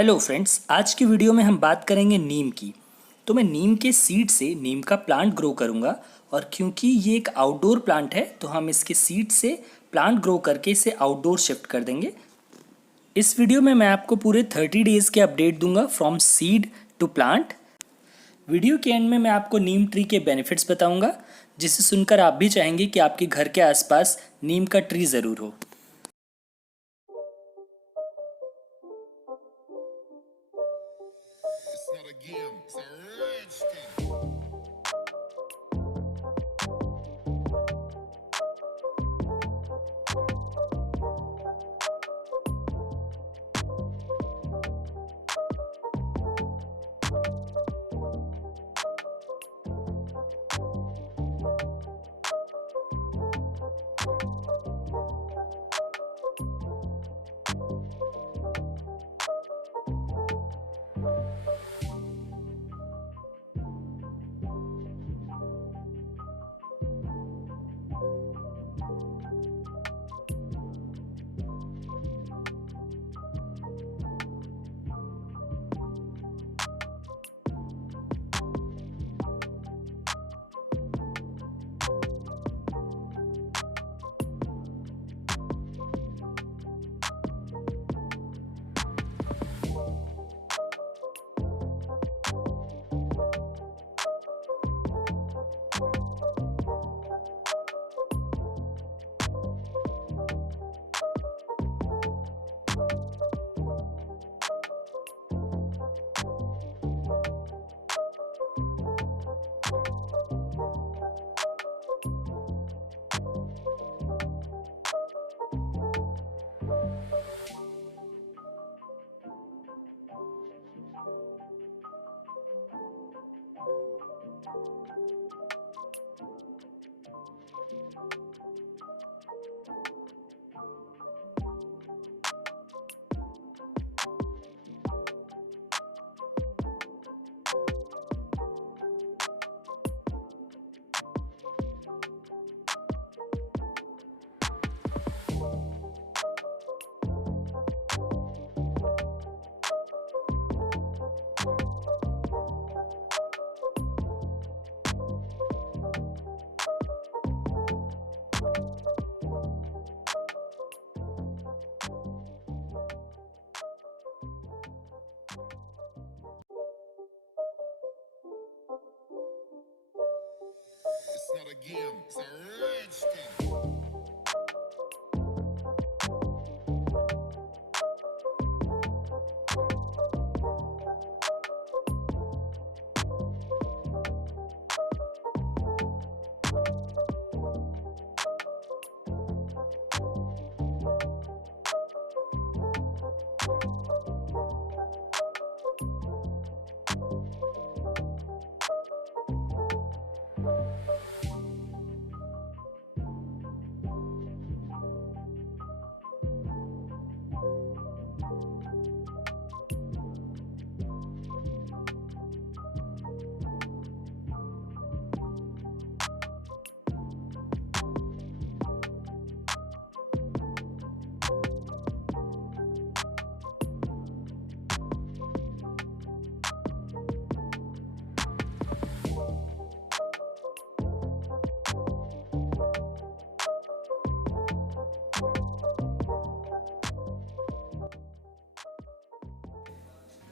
Hello friends, आज की वीडियो में हम बात करेंगे नीम की। तो मैं नीम के सीड से नीम का प्लांट ग्रो करूंगा और क्योंकि ये एक आउटडोर प्लांट है तो हम इसके सीड से प्लांट ग्रो करके इसे आउटडोर शिफ्ट कर देंगे। इस वीडियो में मैं आपको पूरे 30 डेज के अपडेट दूंगा from seed to plant. Video के एंड में मैं आपको नीम ट्री के बेनिफिट्स बताऊंगा, जिसे सुनकर आप भी चाहेंगे कि आपके घर के आसपास नीम का ट्री ज़रूर हो। It's not a game, it's a rich thing.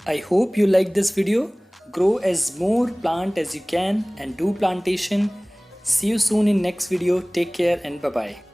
I hope you like this video. Grow as more plant as you can and do plantation. See you soon in next video. Take care and bye bye.